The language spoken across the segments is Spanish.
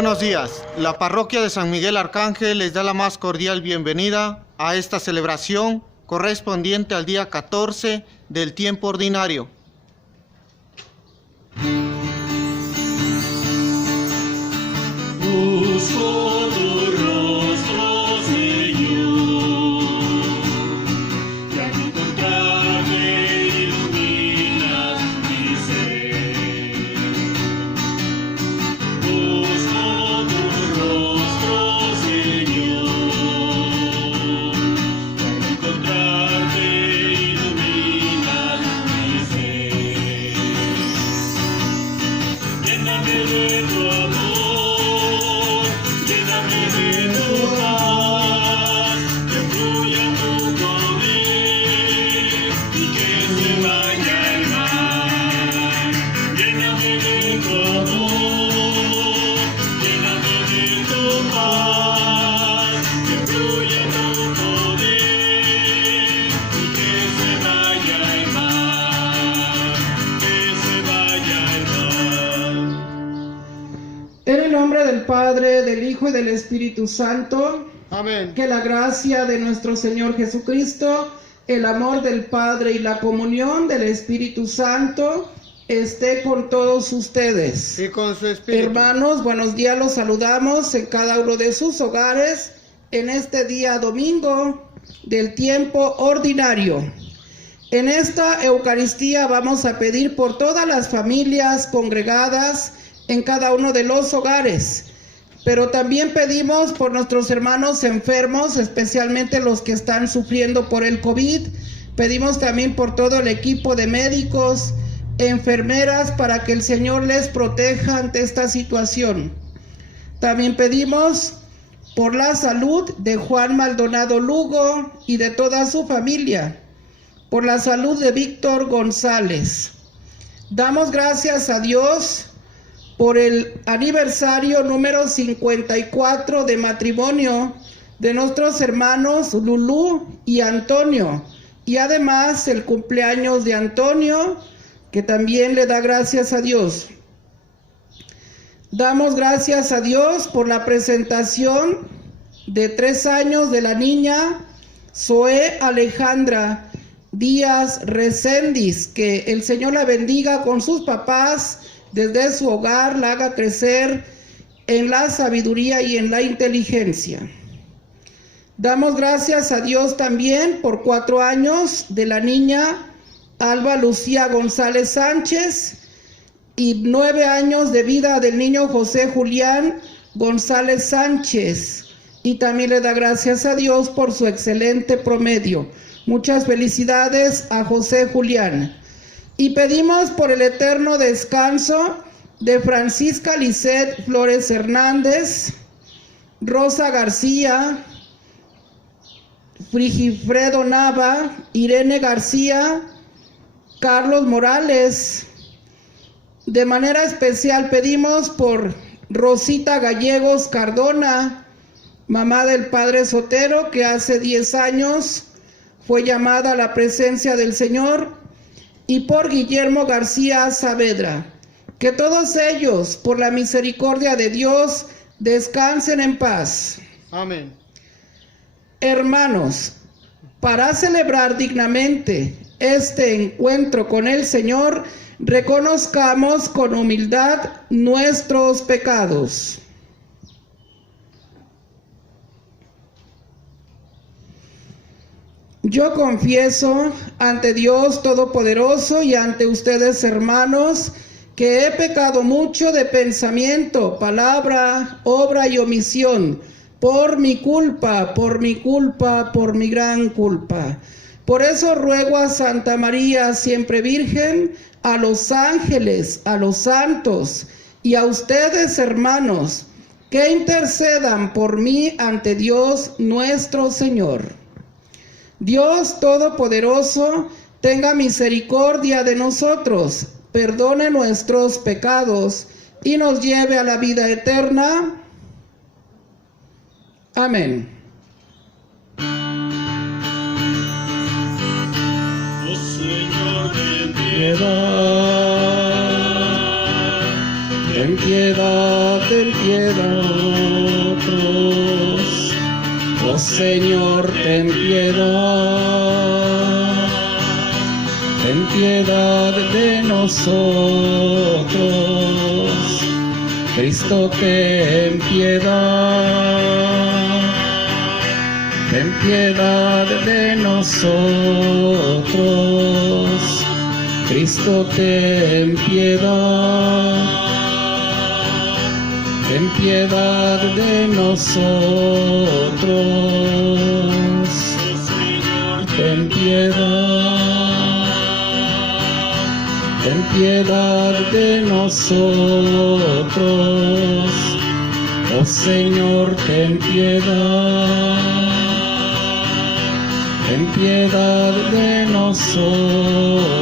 Buenos días. La parroquia de San Miguel Arcángel les da la más cordial bienvenida a esta celebración correspondiente al día 14 del tiempo ordinario. Busco tu rostro, Señor, y al encontrarte iluminas mi ser. Busco tu rostro, Señor, y al encontrarte iluminas mi ser. Lléname de tu amor. En el nombre del Padre, del Hijo y del Espíritu Santo. Amén. Que la gracia de nuestro Señor Jesucristo, el amor del Padre y la comunión del Espíritu Santo esté con todos ustedes. Y con su espíritu. Hermanos, buenos días, los saludamos en cada uno de sus hogares en este día domingo del tiempo ordinario. En esta Eucaristía vamos a pedir por todas las familias congregadas en cada uno de los hogares, pero también pedimos por nuestros hermanos enfermos, especialmente los que están sufriendo por el COVID. Pedimos también por todo el equipo de médicos, enfermeras, para que el Señor les proteja ante esta situación. También pedimos por la salud de Juan Maldonado Lugo y de toda su familia, por la salud de Víctor González. Damos gracias a Dios por el aniversario número 54 de matrimonio de nuestros hermanos Lulú y Antonio, y además el cumpleaños de Antonio, que también le da gracias a Dios. Damos gracias a Dios por la presentación de 3 años de la niña Zoe Alejandra Díaz Recendis, que el Señor la bendiga con sus papás desde su hogar, la haga crecer en la sabiduría y en la inteligencia. Damos gracias a Dios también por 4 años de la niña Alba Lucía González Sánchez y 9 años de vida del niño José Julián González Sánchez. Y también le da gracias a Dios por su excelente promedio. Muchas felicidades a José Julián. Y pedimos por el eterno descanso de Francisca Lisset Flores Hernández, Rosa García, Frigifredo Nava, Irene García, Carlos Morales. De manera especial pedimos por Rosita Gallegos Cardona, mamá del Padre Sotero, que hace 10 años fue llamada a la presencia del Señor, y por Guillermo García Saavedra. Que todos ellos, por la misericordia de Dios, descansen en paz. Amén. Hermanos, para celebrar dignamente este encuentro con el Señor, reconozcamos con humildad nuestros pecados. Yo confieso ante Dios Todopoderoso y ante ustedes, hermanos, que he pecado mucho de pensamiento, palabra, obra y omisión, por mi culpa, por mi gran culpa. Por eso ruego a Santa María, siempre Virgen, a los ángeles, a los santos y a ustedes, hermanos, que intercedan por mí ante Dios nuestro Señor. Dios Todopoderoso, tenga misericordia de nosotros, perdone nuestros pecados y nos lleve a la vida eterna. Amén. Oh Señor, ten Piedad, ten piedad, ten piedad. Señor, ten piedad. Ten piedad de nosotros. Cristo, ten piedad. Ten piedad de nosotros. Cristo, ten piedad. Ten piedad de nosotros. Ten piedad. Ten piedad de nosotros. Oh Señor, ten piedad. Ten piedad de nosotros.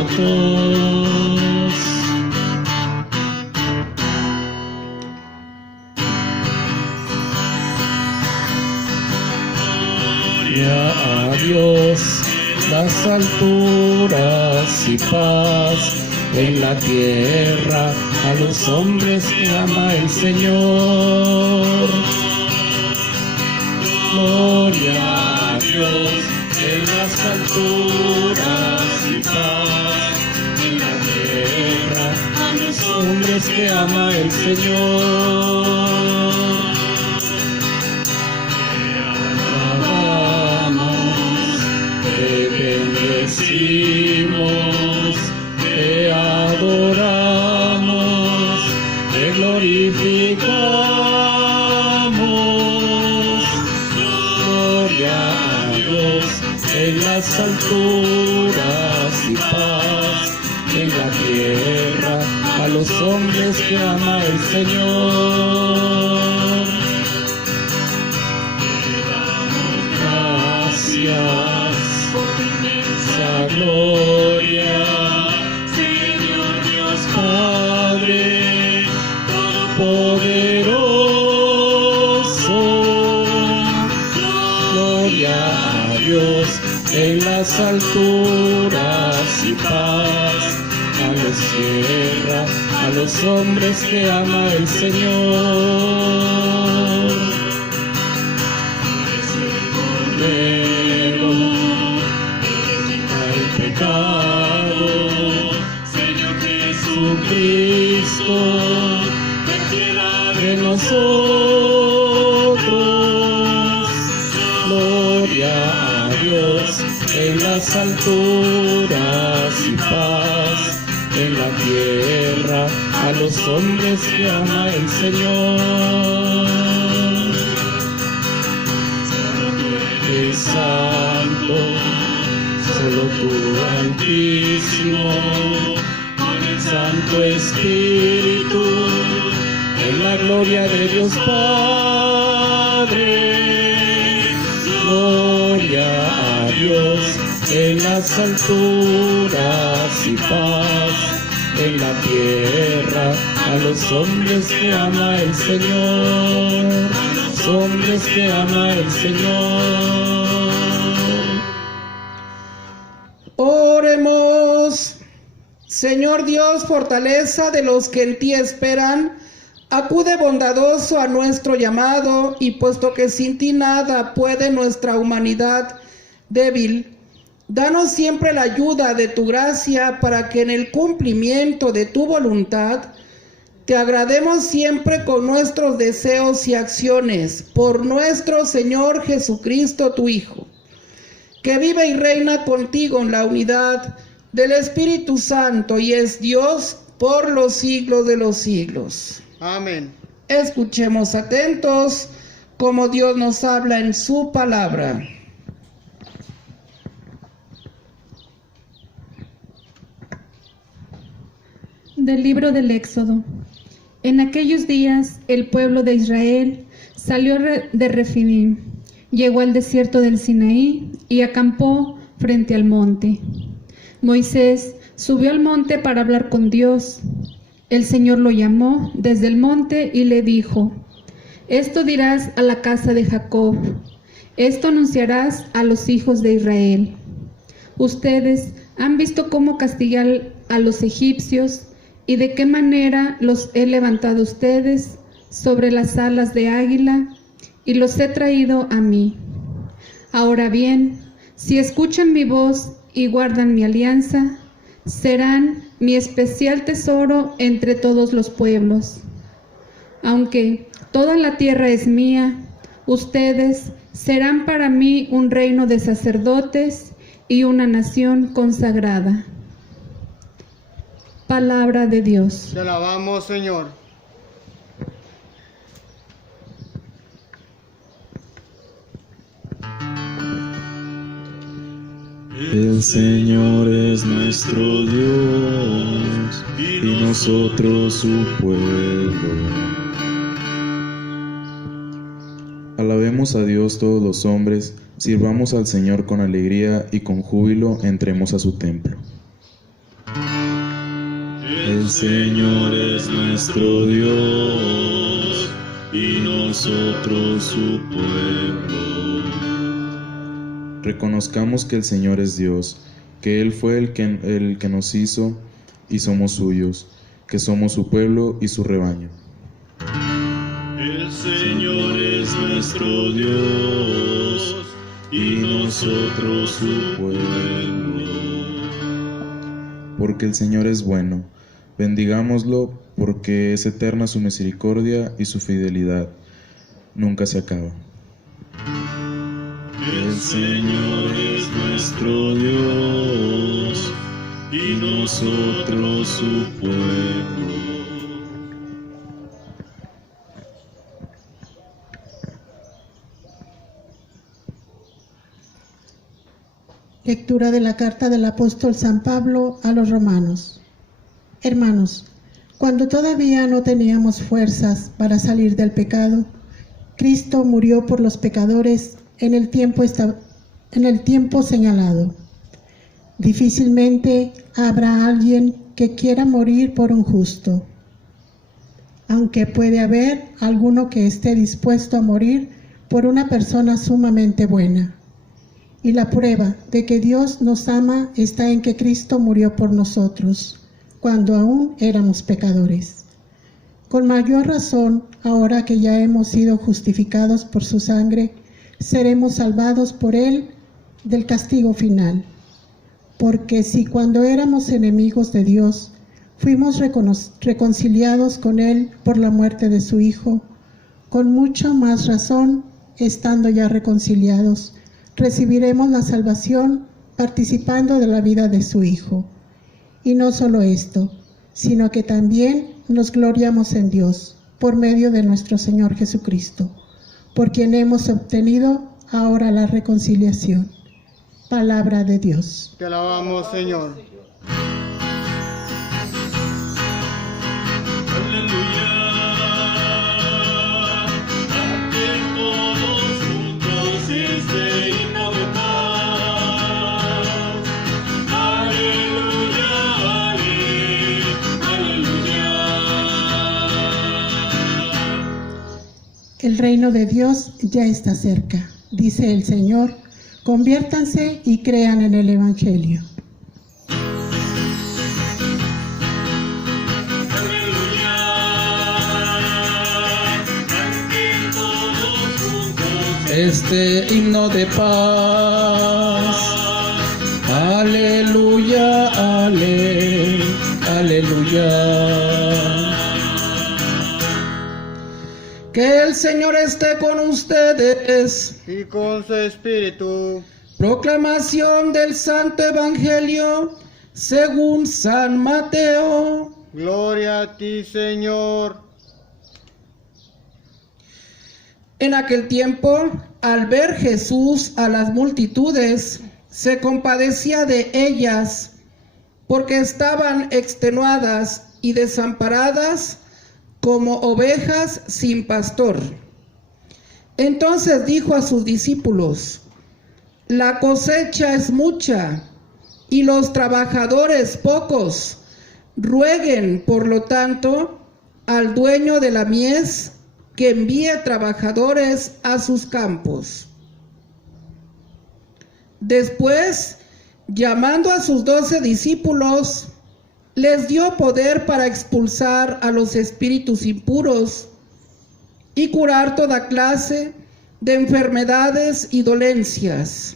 Gloria a Dios, las alturas y paz en la tierra a los hombres que ama el Señor. Gloria a Dios en las alturas y paz en la tierra a los hombres que ama el Señor. Te bendecimos, te adoramos, te glorificamos. Gloria a Dios en las alturas y paz en la tierra a los hombres que ama el Señor. Gracias por tu inmensa gloria, Señor Dios Padre Todopoderoso. Gloria a Dios en las alturas y paz a la tierra, a los hombres que ama el Señor. El pecado, Señor Jesucristo, ten piedad de nosotros. Gloria a Dios en las alturas y paz en la tierra a los hombres que ama el Señor. Es santo, solo tú Altísimo, con el Santo Espíritu, en la gloria de Dios Padre. Gloria a Dios en las alturas y paz en la tierra a los hombres que ama el Señor. Hombres que ama el Señor. Oremos. Señor Dios, fortaleza de los que en ti esperan, acude bondadoso a nuestro llamado, y puesto que sin ti nada puede nuestra humanidad débil, danos siempre la ayuda de tu gracia para que en el cumplimiento de tu voluntad te agrademos siempre con nuestros deseos y acciones, por nuestro Señor Jesucristo, tu Hijo, que vive y reina contigo en la unidad del Espíritu Santo y es Dios por los siglos de los siglos. Amén. Escuchemos atentos como Dios nos habla en su palabra. Del libro del Éxodo. En aquellos días el pueblo de Israel salió de Refidim, llegó al desierto del Sinaí y acampó frente al monte. Moisés subió al monte para hablar con Dios. El Señor lo llamó desde el monte y le dijo: esto dirás a la casa de Jacob, esto anunciarás a los hijos de Israel. Ustedes han visto cómo castigar a los egipcios y de qué manera los he levantado ustedes sobre las alas de águila y los he traído a mí. Ahora bien, si escuchan mi voz y guardan mi alianza, serán mi especial tesoro entre todos los pueblos. Aunque toda la tierra es mía, ustedes serán para mí un reino de sacerdotes y una nación consagrada. Palabra de Dios. Te alabamos, Señor. El Señor es nuestro Dios y nosotros su pueblo. Alabemos a Dios todos los hombres, sirvamos al Señor con alegría y con júbilo entremos a su templo. El Señor es nuestro Dios y nosotros su pueblo. Reconozcamos que el Señor es Dios, que Él fue el que nos hizo y somos suyos, que somos su pueblo y su rebaño. El Señor es nuestro Dios y nosotros su pueblo. Porque el Señor es bueno, bendigámoslo, porque es eterna su misericordia y su fidelidad nunca se acaba. El Señor es nuestro Dios y nosotros su pueblo. Lectura de la carta del apóstol San Pablo a los romanos. Hermanos, cuando todavía no teníamos fuerzas para salir del pecado, Cristo murió por los pecadores en el tiempo señalado. Difícilmente habrá alguien que quiera morir por un justo, aunque puede haber alguno que esté dispuesto a morir por una persona sumamente buena. Y la prueba de que Dios nos ama está en que Cristo murió por nosotros, cuando aún éramos pecadores. Con mayor razón, ahora que ya hemos sido justificados por su sangre, seremos salvados por Él del castigo final. Porque si cuando éramos enemigos de Dios, fuimos reconciliados con Él por la muerte de su Hijo, con mucho más razón, estando ya reconciliados, recibiremos la salvación participando de la vida de su Hijo. Y no solo esto, sino que también nos gloriamos en Dios, por medio de nuestro Señor Jesucristo, por quien hemos obtenido ahora la reconciliación. Palabra de Dios. Te alabamos, Señor. Aleluya. Canten todos juntos este himno de paz. Aleluya, aleluya. El reino de Dios ya está cerca, dice el Señor. Conviértanse y crean en el Evangelio. Aleluya. Canten todos juntos Este himno de paz. Aleluya, aleluya. Que el Señor esté con ustedes. Y con su espíritu. Proclamación del Santo Evangelio según San Mateo. Gloria a ti, Señor. En aquel tiempo, al ver Jesús a las multitudes, se compadecía de ellas, porque estaban extenuadas y desamparadas como ovejas sin pastor. Entonces dijo a sus discípulos: la cosecha es mucha y los trabajadores pocos. Rueguen, por lo tanto, al dueño de la mies que envíe trabajadores a sus campos. Después, llamando a sus 12 discípulos, les dio poder para expulsar a los espíritus impuros y curar toda clase de enfermedades y dolencias.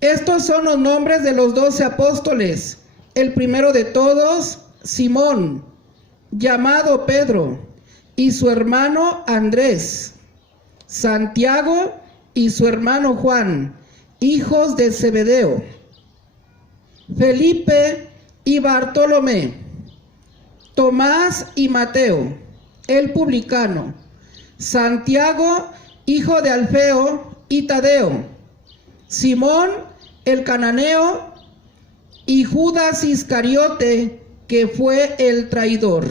Estos son los nombres de los 12 apóstoles. El primero de todos, Simón, llamado Pedro, y su hermano Andrés, Santiago y su hermano Juan, hijos de Zebedeo, Felipe y Bartolomé, Tomás y Mateo, el publicano, Santiago, hijo de Alfeo y Tadeo, Simón el cananeo y Judas Iscariote, que fue el traidor.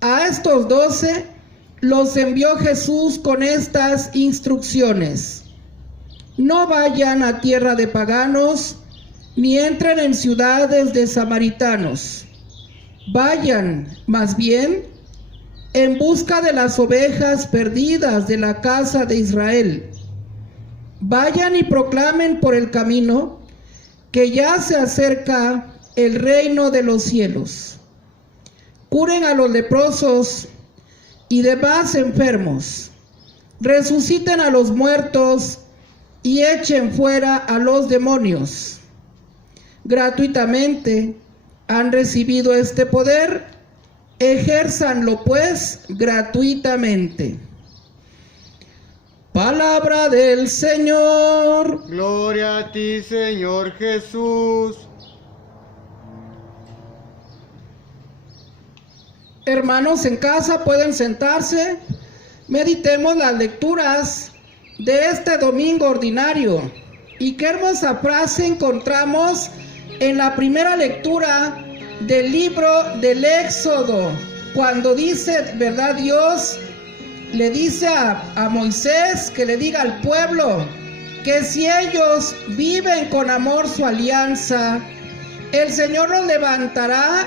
A estos 12 los envió Jesús con estas instrucciones: no vayan a tierra de paganos, ni entren en ciudades de samaritanos. Vayan, más bien, en busca de las ovejas perdidas de la casa de Israel. Vayan y proclamen por el camino que ya se acerca el reino de los cielos. Curen a los leprosos y demás enfermos. Resuciten a los muertos y echen fuera a los demonios. Gratuitamente han recibido este poder, ejérzanlo pues gratuitamente. Palabra del Señor. Gloria a ti, Señor Jesús. Hermanos en casa, pueden sentarse. Meditemos las lecturas de este domingo ordinario. Y qué hermosa frase encontramos en la primera lectura del libro del Éxodo, cuando dice, ¿verdad? Dios le dice a Moisés que le diga al pueblo que si ellos viven con amor su alianza, el Señor los levantará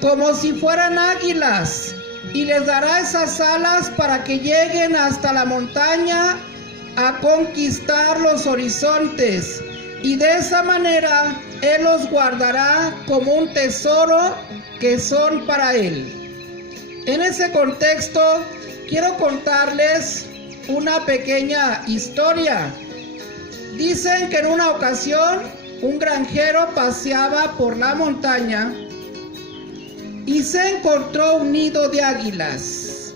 como si fueran águilas y les dará esas alas para que lleguen hasta la montaña a conquistar los horizontes, y de esa manera Él los guardará como un tesoro que son para Él. En ese contexto quiero contarles una pequeña historia. Dicen que en una ocasión un granjero paseaba por la montaña y se encontró un nido de águilas.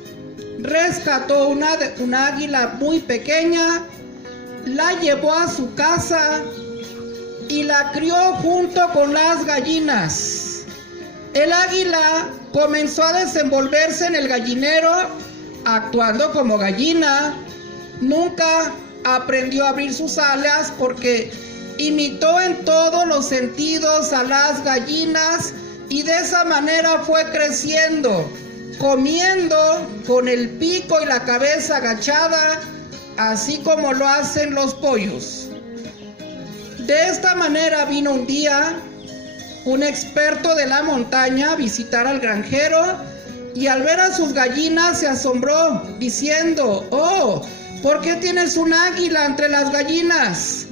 Rescató una águila muy pequeña, la llevó a su casa y la crió junto con las gallinas. El águila comenzó a desenvolverse en el gallinero, actuando como gallina. Nunca aprendió a abrir sus alas porque imitó en todos los sentidos a las gallinas, y de esa manera fue creciendo, comiendo con el pico y la cabeza agachada, así como lo hacen los pollos. De esta manera vino un día un experto de la montaña a visitar al granjero, y al ver a sus gallinas se asombró, diciendo: «Oh, ¿por qué tienes un águila entre las gallinas?».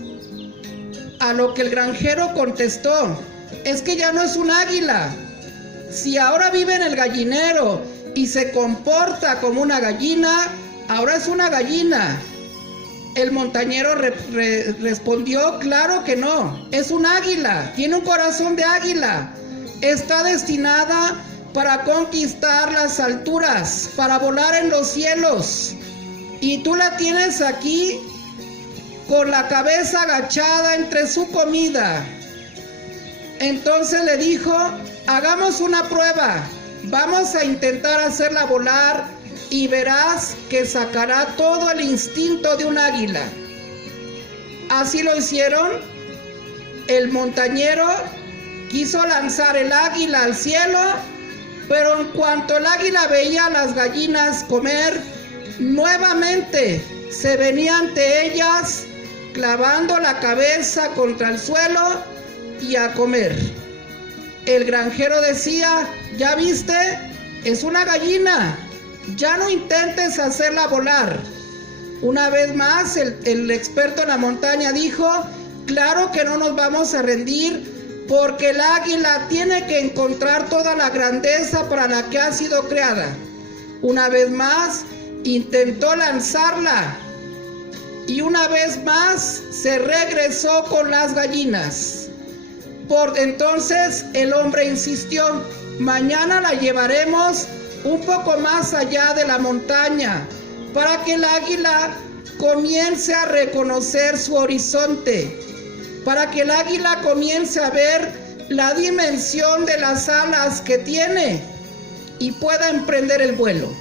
A lo que el granjero contestó: «Es que ya no es un águila. Si ahora vive en el gallinero y se comporta como una gallina, ahora es una gallina». El montañero respondió: «Claro que no, es un águila, tiene un corazón de águila, está destinada para conquistar las alturas, para volar en los cielos, y tú la tienes aquí con la cabeza agachada entre su comida». Entonces le dijo: «Hagamos una prueba, vamos a intentar hacerla volar y verás que sacará todo el instinto de un águila». Así lo hicieron. El montañero quiso lanzar el águila al cielo, pero en cuanto el águila veía a las gallinas comer, nuevamente se venía ante ellas, clavando la cabeza contra el suelo y a comer. El granjero decía: «¿Ya viste? Es una gallina. Ya no intentes hacerla volar». Una vez más, el experto en la montaña dijo: «Claro que no nos vamos a rendir, porque el águila tiene que encontrar toda la grandeza para la que ha sido creada». Una vez más, intentó lanzarla y una vez más se regresó con las gallinas. Por entonces el hombre insistió: mañana la llevaremos un poco más allá de la montaña para que el águila comience a reconocer su horizonte, para que el águila comience a ver la dimensión de las alas que tiene y pueda emprender el vuelo.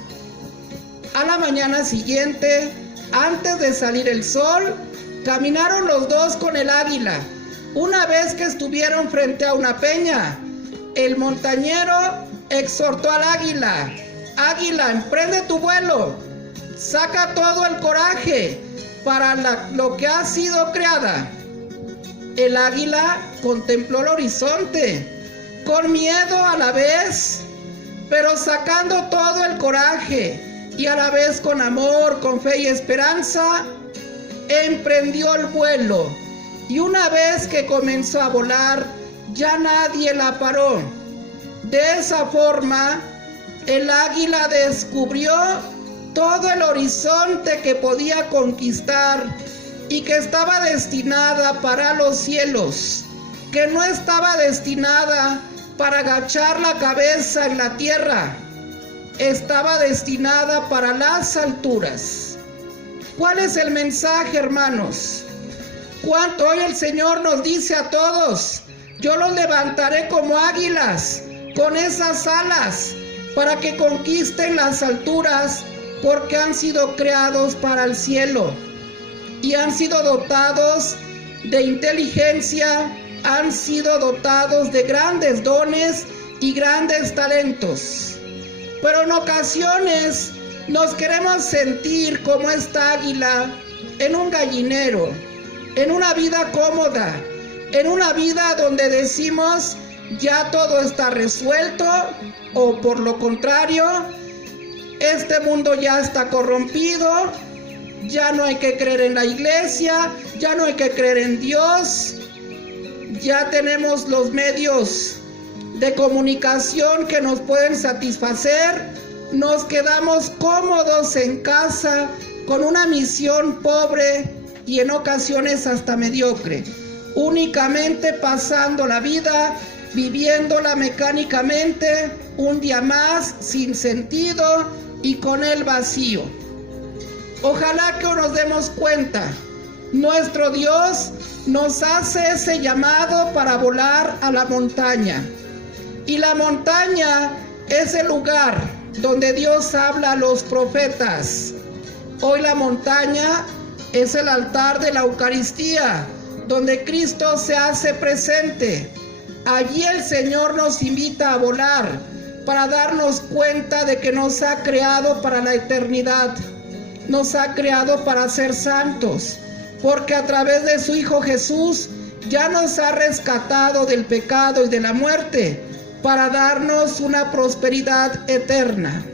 A la mañana siguiente, antes de salir el sol, caminaron los dos con el águila. Una vez que estuvieron frente a una peña, el montañero exhortó al águila: águila, emprende tu vuelo, saca todo el coraje para lo que ha sido creada. El águila contempló el horizonte, con miedo a la vez, pero sacando todo el coraje, y a la vez con amor, con fe y esperanza, emprendió el vuelo. Y una vez que comenzó a volar, ya nadie la paró. De esa forma, el águila descubrió todo el horizonte que podía conquistar y que estaba destinada para los cielos, que no estaba destinada para agachar la cabeza en la tierra, estaba destinada para las alturas. ¿Cuál es el mensaje, hermanos? ¿Cuánto hoy el Señor nos dice a todos: yo los levantaré como águilas, con esas alas, para que conquisten las alturas, porque han sido creados para el cielo y han sido dotados de inteligencia, han sido dotados de grandes dones y grandes talentos? Pero en ocasiones nos queremos sentir como esta águila en un gallinero, en una vida cómoda, en una vida donde decimos: ya todo está resuelto, o por lo contrario, este mundo ya está corrompido, ya no hay que creer en la iglesia, ya no hay que creer en Dios, ya tenemos los medios de comunicación que nos pueden satisfacer, nos quedamos cómodos en casa con una misión pobre y en ocasiones hasta mediocre, únicamente pasando la vida, viviéndola mecánicamente, un día más sin sentido y con el vacío. Ojalá que nos demos cuenta, nuestro Dios nos hace ese llamado para volar a la montaña. Y la montaña es el lugar donde Dios habla a los profetas. Hoy la montaña es el altar de la Eucaristía, donde Cristo se hace presente. Allí el Señor nos invita a volar para darnos cuenta de que nos ha creado para la eternidad. Nos ha creado para ser santos, porque a través de su Hijo Jesús ya nos ha rescatado del pecado y de la muerte, para darnos una prosperidad eterna.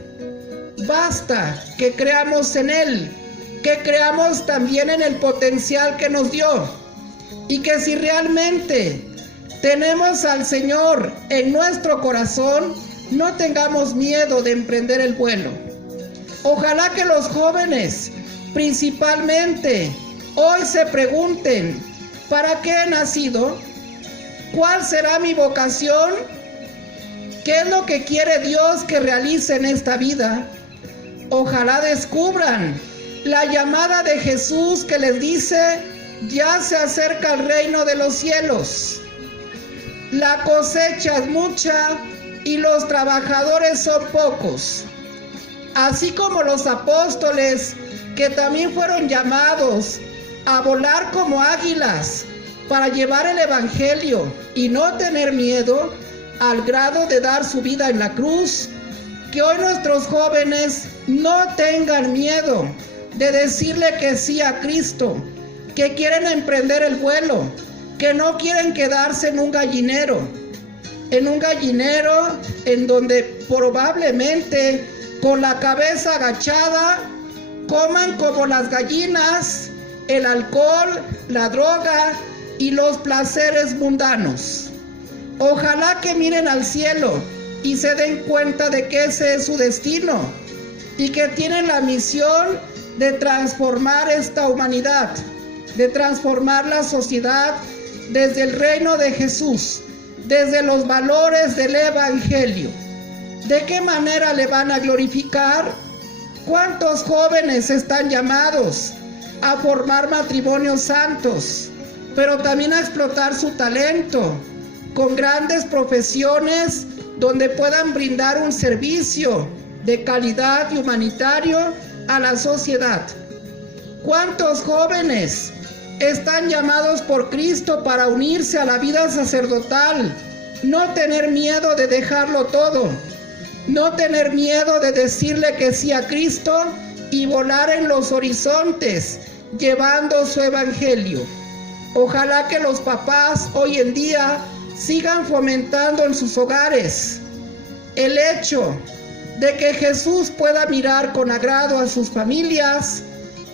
Basta que creamos en Él, que creamos también en el potencial que nos dio, y que si realmente tenemos al Señor en nuestro corazón, no tengamos miedo de emprender el vuelo. Ojalá que los jóvenes, principalmente, hoy se pregunten: ¿para qué he nacido? ¿Cuál será mi vocación? ¿Qué es lo que quiere Dios que realice en esta vida? Ojalá descubran la llamada de Jesús que les dice: ya se acerca el reino de los cielos. La cosecha es mucha y los trabajadores son pocos. Así como los apóstoles, que también fueron llamados a volar como águilas para llevar el evangelio y no tener miedo, al grado de dar su vida en la cruz, que hoy nuestros jóvenes no tengan miedo de decirle que sí a Cristo, que quieren emprender el vuelo, que no quieren quedarse en un gallinero en donde probablemente con la cabeza agachada coman como las gallinas el alcohol, la droga y los placeres mundanos. Ojalá que miren al cielo y se den cuenta de que ese es su destino. y que tienen la misión de transformar esta humanidad, de transformar la sociedad desde el reino de Jesús, desde los valores del Evangelio. ¿De qué manera le van a glorificar? ¿Cuántos jóvenes están llamados a formar matrimonios santos, pero también a explotar su talento con grandes profesiones donde puedan brindar un servicio de calidad y humanitario a la sociedad? ¿Cuántos jóvenes están llamados por Cristo para unirse a la vida sacerdotal? No tener miedo de dejarlo todo, no tener miedo de decirle que sí a Cristo y volar en los horizontes llevando su evangelio. Ojalá que los papás hoy en día sigan fomentando en sus hogares el hecho de que Jesús pueda mirar con agrado a sus familias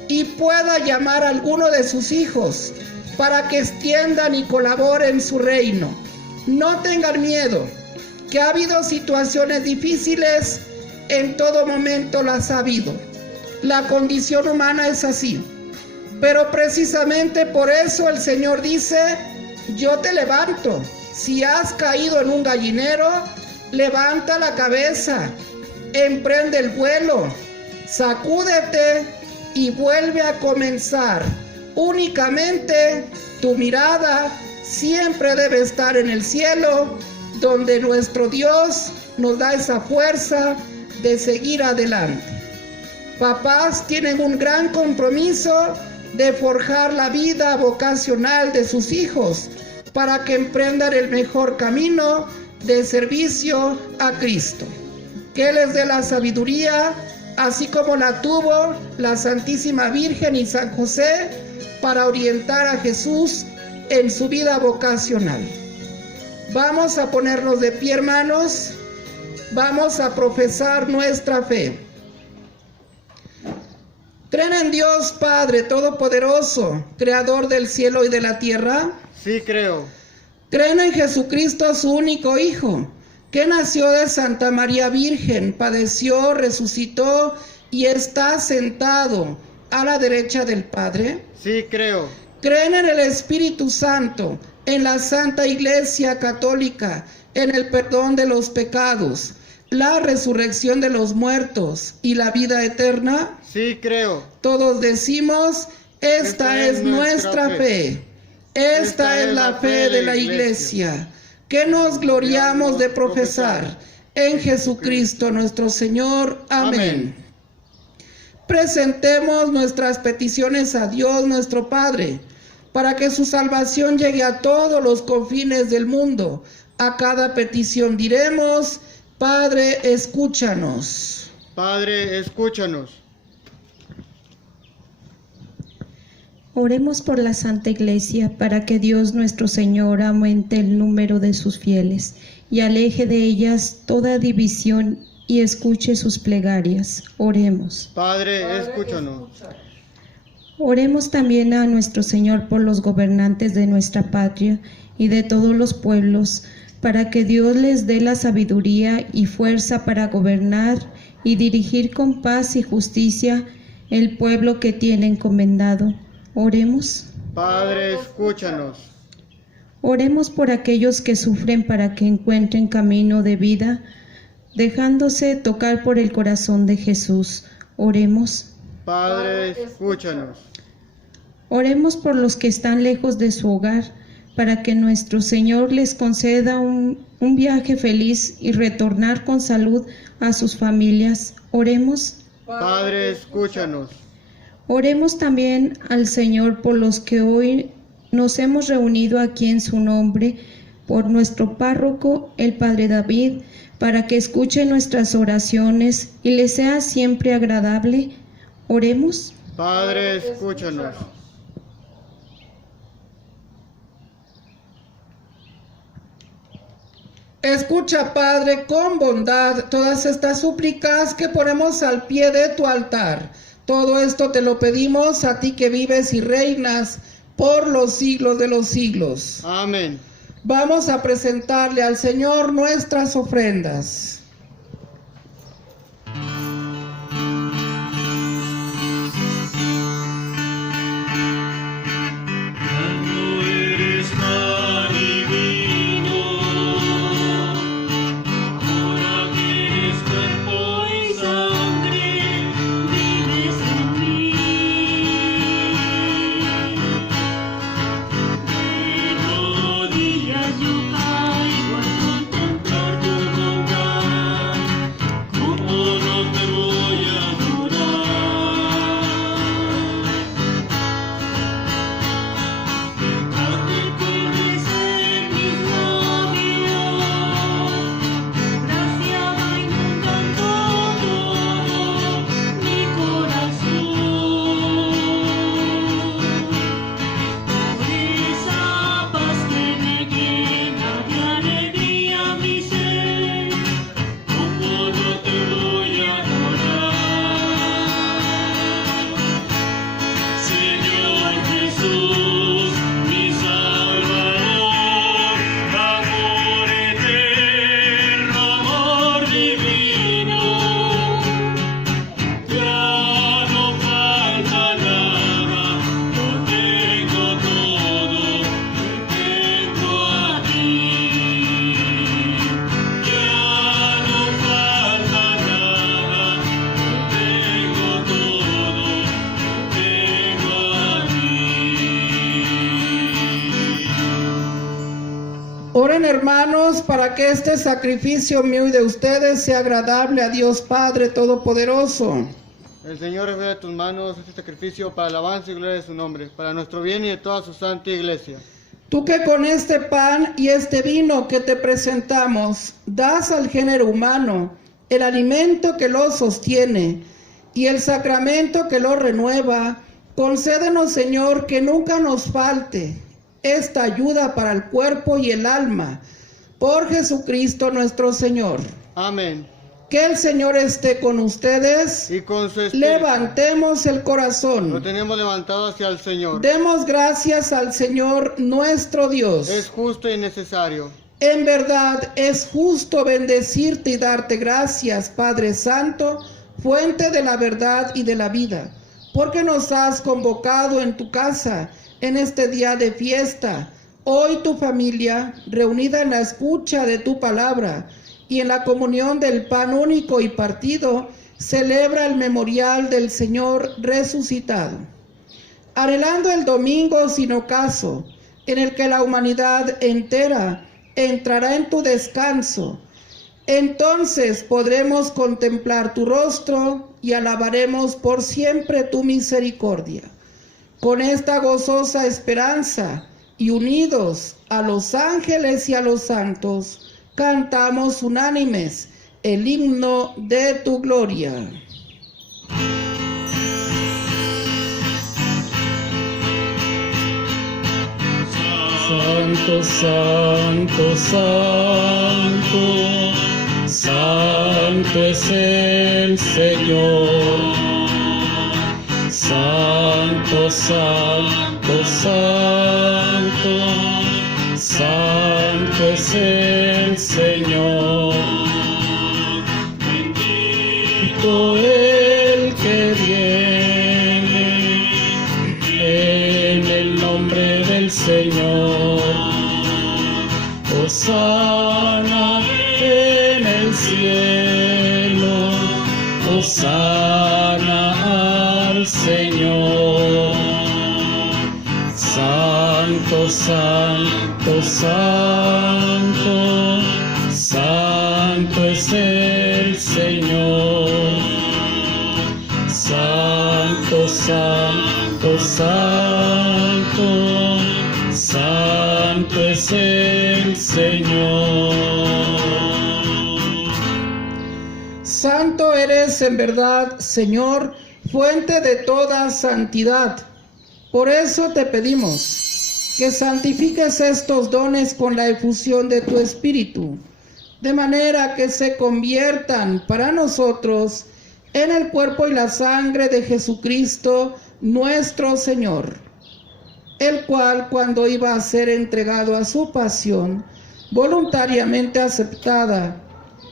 y pueda llamar a alguno de sus hijos para que extiendan y colaboren en su reino. No tengan miedo, que ha habido situaciones difíciles, en todo momento las ha habido. La condición humana es así. Pero precisamente por eso el Señor dice: yo te levanto. Si has caído en un gallinero, levanta la cabeza, emprende el vuelo, sacúdete y vuelve a comenzar. Únicamente tu mirada siempre debe estar en el cielo, donde nuestro Dios nos da esa fuerza de seguir adelante. Papás tienen un gran compromiso de forjar la vida vocacional de sus hijos para que emprendan el mejor camino de servicio a Cristo. Que les dé la sabiduría, así como la tuvo la Santísima Virgen y San José, para orientar a Jesús en su vida vocacional. Vamos a ponernos de pie, hermanos. Vamos a profesar nuestra fe. ¿Creen en Dios Padre Todopoderoso, Creador del cielo y de la tierra? Sí, creo. ¿Creen en Jesucristo, su único Hijo, que nació de Santa María Virgen, padeció, resucitó y está sentado a la derecha del Padre? Sí, creo. ¿Creen en el Espíritu Santo, en la Santa Iglesia Católica, en el perdón de los pecados, la resurrección de los muertos y la vida eterna? Sí, creo. Todos decimos: esta es nuestra fe. Esta es la fe de la Iglesia, que nos gloriamos de profesar en Jesucristo nuestro Señor. Amén. Presentemos nuestras peticiones a Dios nuestro Padre, para que su salvación llegue a todos los confines del mundo. A cada petición diremos: Padre, escúchanos. Padre, escúchanos. Oremos por la Santa Iglesia, para que Dios nuestro Señor aumente el número de sus fieles y aleje de ellas toda división y escuche sus plegarias. Oremos. Padre, escúchanos. Oremos también a nuestro Señor por los gobernantes de nuestra patria y de todos los pueblos, para que Dios les dé la sabiduría y fuerza para gobernar y dirigir con paz y justicia el pueblo que tiene encomendado. Oremos. Padre, escúchanos. Oremos por aquellos que sufren, para que encuentren camino de vida, dejándose tocar por el corazón de Jesús. Oremos. Padre, escúchanos. Oremos por los que están lejos de su hogar, para que nuestro Señor les conceda un viaje feliz y retornar con salud a sus familias. Oremos. Padre, escúchanos. Oremos también al Señor por los que hoy nos hemos reunido aquí en su nombre, por nuestro párroco, el Padre David, para que escuche nuestras oraciones y le sea siempre agradable. Oremos. Padre, escúchanos. Escucha, Padre, con bondad todas estas súplicas que ponemos al pie de tu altar. Todo esto te lo pedimos a ti, que vives y reinas por los siglos de los siglos. Amén. Vamos a presentarle al Señor nuestras ofrendas. Oren, hermanos, para que este sacrificio mío y de ustedes sea agradable a Dios Padre Todopoderoso. El Señor recibe de tus manos este sacrificio para alabanza y gloria de su nombre, para nuestro bien y de toda su santa iglesia. Tú que con este pan y este vino que te presentamos, das al género humano el alimento que lo sostiene y el sacramento que lo renueva, concédenos, Señor, que nunca nos falte esta ayuda para el cuerpo y el alma, por Jesucristo nuestro Señor. Amén. Que el Señor esté con ustedes. Y con su espíritu. Levantemos el Lo corazón. tenemos levantado hacia el Señor. Demos gracias al Señor nuestro Dios. Es justo y necesario. En verdad es justo bendecirte y darte gracias, Padre Santo, fuente de la verdad y de la vida, porque nos has convocado en tu casa en este día de fiesta. Hoy tu familia, reunida en la escucha de tu palabra y en la comunión del pan único y partido, celebra el memorial del Señor resucitado. Anhelando el domingo sin ocaso, en el que la humanidad entera entrará en tu descanso, entonces podremos contemplar tu rostro y alabaremos por siempre tu misericordia. Con esta gozosa esperanza y unidos a los ángeles y a los santos, cantamos unánimes el himno de tu gloria. Santo, santo, santo, santo es el Señor. Santo, santo, santo, santo es el Señor. Bendito el que viene en el nombre del Señor. Hosana en el cielo, hosana al Señor. Santo, santo, santo, santo es el Señor. Santo, santo, santo, santo es el Señor. Santo eres en verdad, Señor, fuente de toda santidad. Por eso te pedimos que santifiques estos dones con la efusión de tu Espíritu, de manera que se conviertan para nosotros en el cuerpo y la sangre de Jesucristo nuestro Señor, el cual, cuando iba a ser entregado a su pasión, voluntariamente aceptada,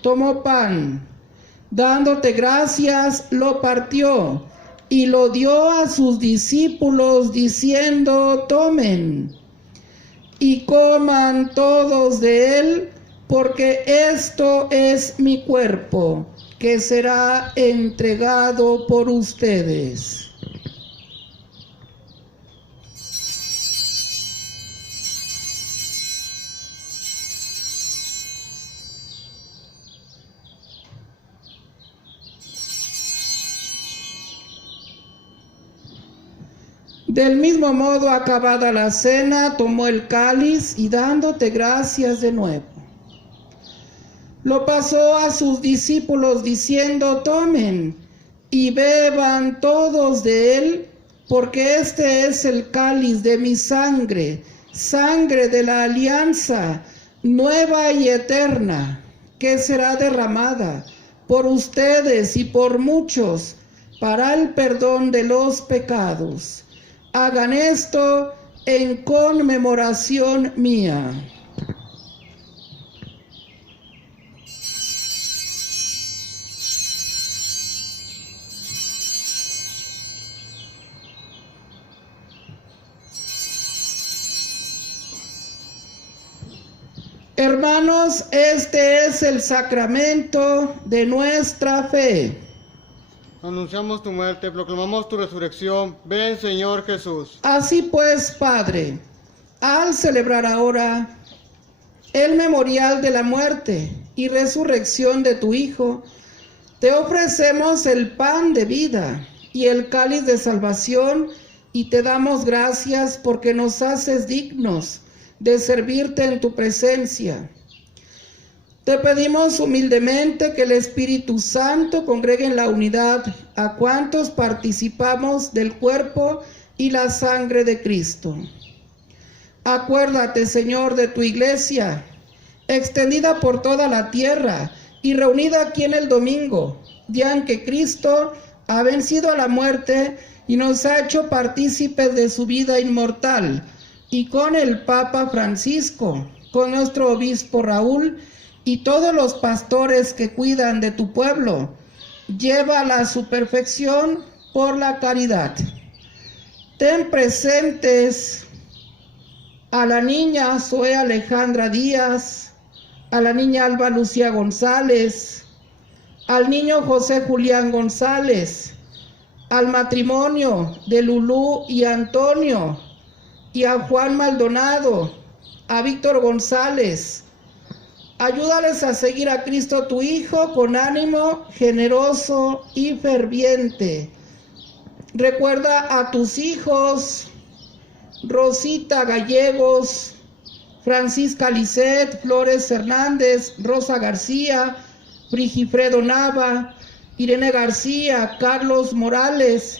tomó pan, dándote gracias, lo partió y lo dio a sus discípulos, diciendo: tomen y coman todos de él, porque esto es mi cuerpo, que será entregado por ustedes. Del mismo modo, acabada la cena, tomó el cáliz y dándote gracias de nuevo, lo pasó a sus discípulos diciendo: tomen y beban todos de él, porque este es el cáliz de mi sangre, sangre de la alianza nueva y eterna, que será derramada por ustedes y por muchos para el perdón de los pecados. Hagan esto en conmemoración mía. Hermanos, este es el sacramento de nuestra fe. Anunciamos tu muerte, proclamamos tu resurrección. Ven, Señor Jesús. Así pues, Padre, al celebrar ahora el memorial de la muerte y resurrección de tu Hijo, te ofrecemos el pan de vida y el cáliz de salvación, y te damos gracias porque nos haces dignos de servirte en tu presencia. Te pedimos humildemente que el Espíritu Santo congregue en la unidad a cuantos participamos del cuerpo y la sangre de Cristo. Acuérdate, Señor, de tu iglesia, extendida por toda la tierra y reunida aquí en el domingo, día en que Cristo ha vencido a la muerte y nos ha hecho partícipes de su vida inmortal, y con el Papa Francisco, con nuestro obispo Raúl y todos los pastores que cuidan de tu pueblo, llévala a su perfección por la caridad. Ten presentes a la niña Zoe Alejandra Díaz, a la niña Alba Lucía González, al niño José Julián González, al matrimonio de Lulú y Antonio, y a Juan Maldonado, a Víctor González. Ayúdales a seguir a Cristo tu Hijo con ánimo generoso y ferviente. Recuerda a tus hijos, Rosita Gallegos, Francisca Lisset, Flores Hernández, Rosa García, Frigifredo Nava, Irene García, Carlos Morales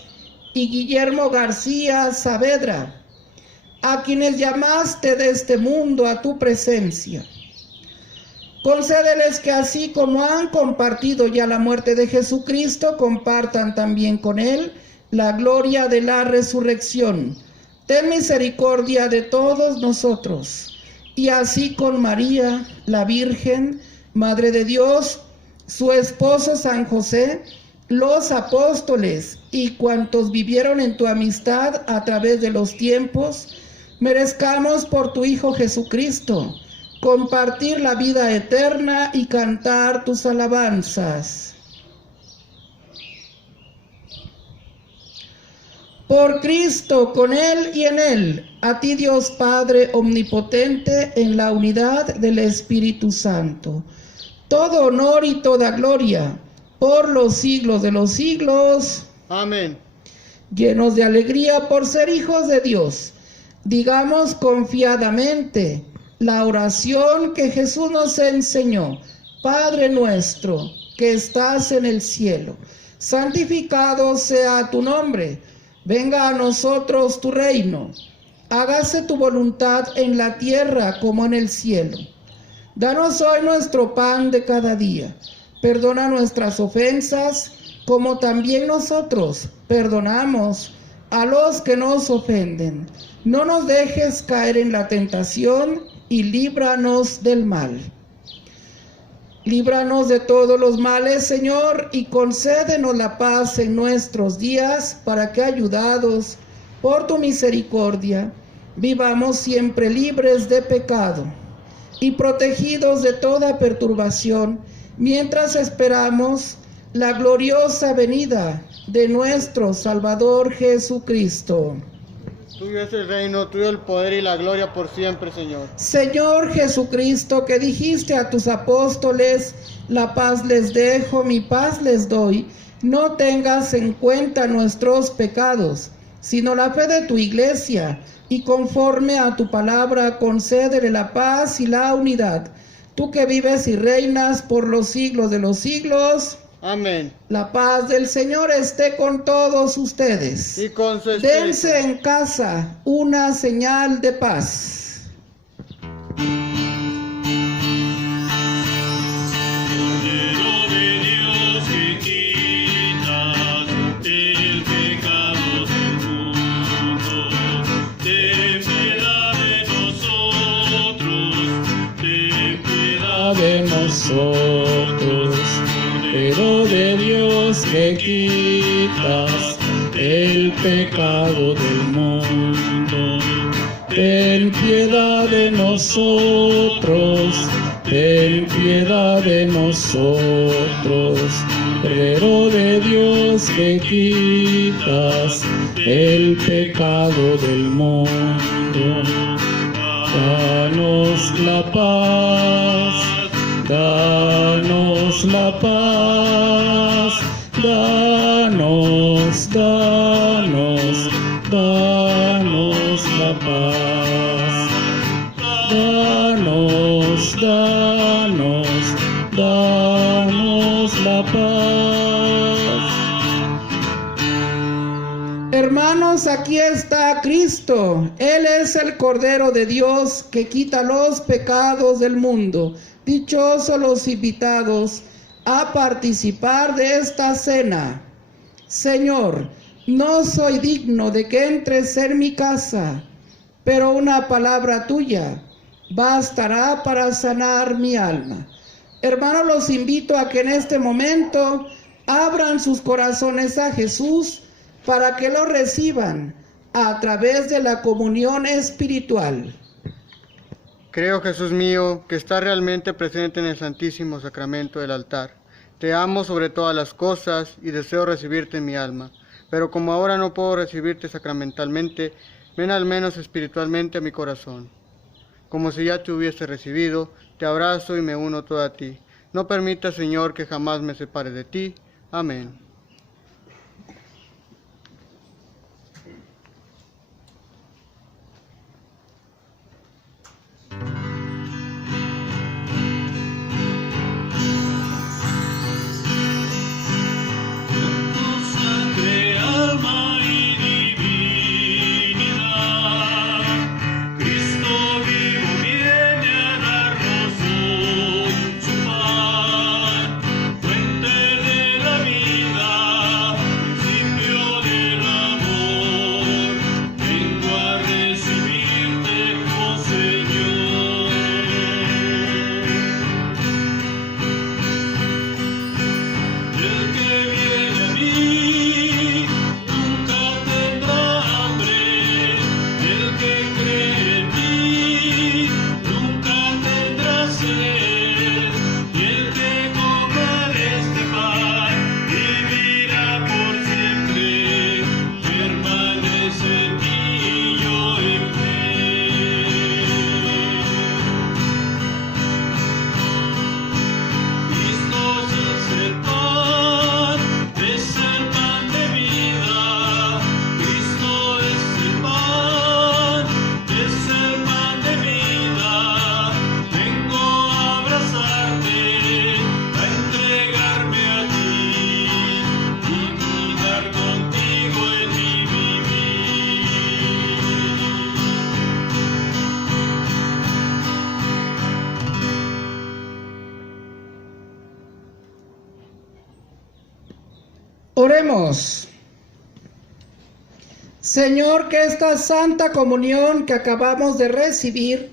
y Guillermo García Saavedra, a quienes llamaste de este mundo a tu presencia. Concédeles que así como han compartido ya la muerte de Jesucristo, compartan también con Él la gloria de la resurrección. Ten misericordia de todos nosotros, y así con María, la Virgen, Madre de Dios, su esposo San José, los apóstoles y cuantos vivieron en tu amistad a través de los tiempos, merezcamos por tu Hijo Jesucristo compartir la vida eterna y cantar tus alabanzas. Por Cristo, con Él y en Él, a ti Dios Padre omnipotente, en la unidad del Espíritu Santo, todo honor y toda gloria por los siglos de los siglos. Amén. Llenos de alegría por ser hijos de Dios, digamos confiadamente la oración que Jesús nos enseñó. Padre nuestro que estás en el cielo, santificado sea tu nombre. Venga a nosotros tu reino. Hágase tu voluntad en la tierra como en el cielo. Danos hoy nuestro pan de cada día. Perdona nuestras ofensas, como también nosotros perdonamos a los que nos ofenden. No nos dejes caer en la tentación y líbranos del mal. Líbranos de todos los males, Señor, y concédenos la paz en nuestros días, para que, ayudados por tu misericordia, vivamos siempre libres de pecado y protegidos de toda perturbación, mientras esperamos la gloriosa venida de nuestro Salvador Jesucristo. Tuyo es el reino, tuyo el poder y la gloria por siempre, Señor. Señor Jesucristo, que dijiste a tus apóstoles, la paz les dejo, mi paz les doy, no tengas en cuenta nuestros pecados, sino la fe de tu iglesia, y conforme a tu palabra concédele la paz y la unidad. Tú que vives y reinas por los siglos de los siglos. Amén. La paz del Señor esté con todos ustedes. Y con su espíritu. Dense en casa una señal de paz. Cordero de Dios que quitas el pecado del mundo, ten piedad de nosotros, ten piedad de nosotros. Cordero de Dios que quitas el pecado del mundo, ten piedad de nosotros, ten piedad de nosotros. Cordero de Dios que quitas el pecado del mundo. danos la paz, danos la paz, danos, danos, danos la paz, danos, danos, danos la paz. Hermanos, aquí está Cristo. Él es el Cordero de Dios que quita los pecados del mundo. Dichosos los invitados a participar de esta cena. Señor, no soy digno de que entres en mi casa, pero una palabra tuya bastará para sanar mi alma. Hermanos, los invito a que en este momento abran sus corazones a Jesús para que lo reciban a través de la comunión espiritual. Creo, Jesús mío, que estás realmente presente en el Santísimo Sacramento del altar. Te amo sobre todas las cosas y deseo recibirte en mi alma. Pero como ahora no puedo recibirte sacramentalmente, ven al menos espiritualmente a mi corazón. Como si ya te hubiese recibido, te abrazo y me uno todo a ti. No permita, Señor, que jamás me separe de ti. Amén. Oremos. Señor, que esta santa comunión que acabamos de recibir,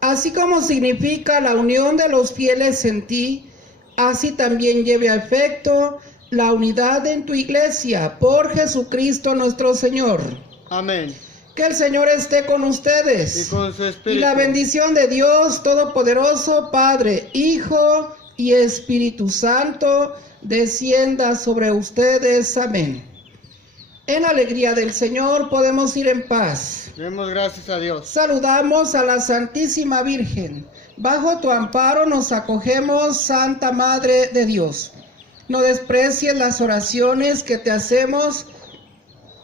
así como significa la unión de los fieles en ti, así también lleve a efecto la unidad en tu iglesia, por Jesucristo nuestro Señor. Amén. Que el Señor esté con ustedes. Y con su espíritu. Y la bendición de Dios Todopoderoso, Padre, Hijo y Espíritu Santo, descienda sobre ustedes. Amén. En alegría del Señor podemos ir en paz. Demos gracias a Dios. Saludamos a la Santísima Virgen. Bajo tu amparo nos acogemos, Santa Madre de Dios. No desprecies las oraciones que te hacemos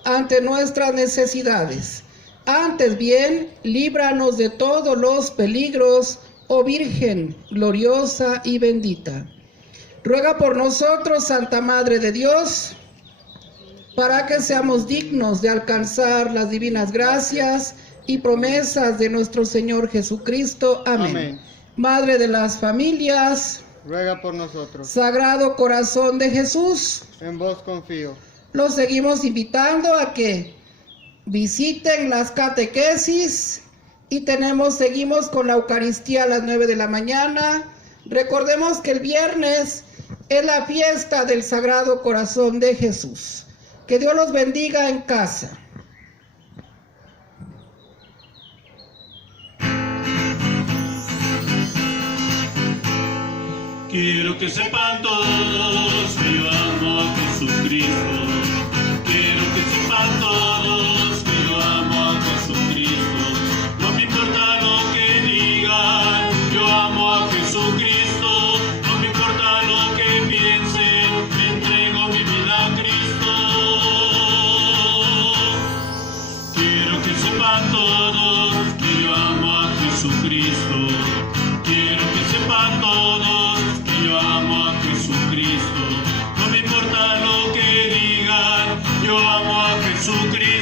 ante nuestras necesidades. Antes bien, líbranos de todos los peligros, oh Virgen gloriosa y bendita. Ruega por nosotros, Santa Madre de Dios, para que seamos dignos de alcanzar las divinas gracias y promesas de nuestro Señor Jesucristo. Amén. Amén. Madre de las familias, Ruega por nosotros. Sagrado Corazón de Jesús, En vos confío. los seguimos invitando a que visiten las catequesis y seguimos con la Eucaristía a las 9 de la mañana. Recordemos que el viernes es la fiesta del Sagrado Corazón de Jesús. Que Dios los bendiga en casa. Quiero que sepan todos que yo amo a Jesucristo. Quiero que sepan todos que yo amo a Jesucristo. No me importa Quiero que sepan todos que yo amo a Jesucristo. No me importa lo que digan, yo amo a Jesucristo.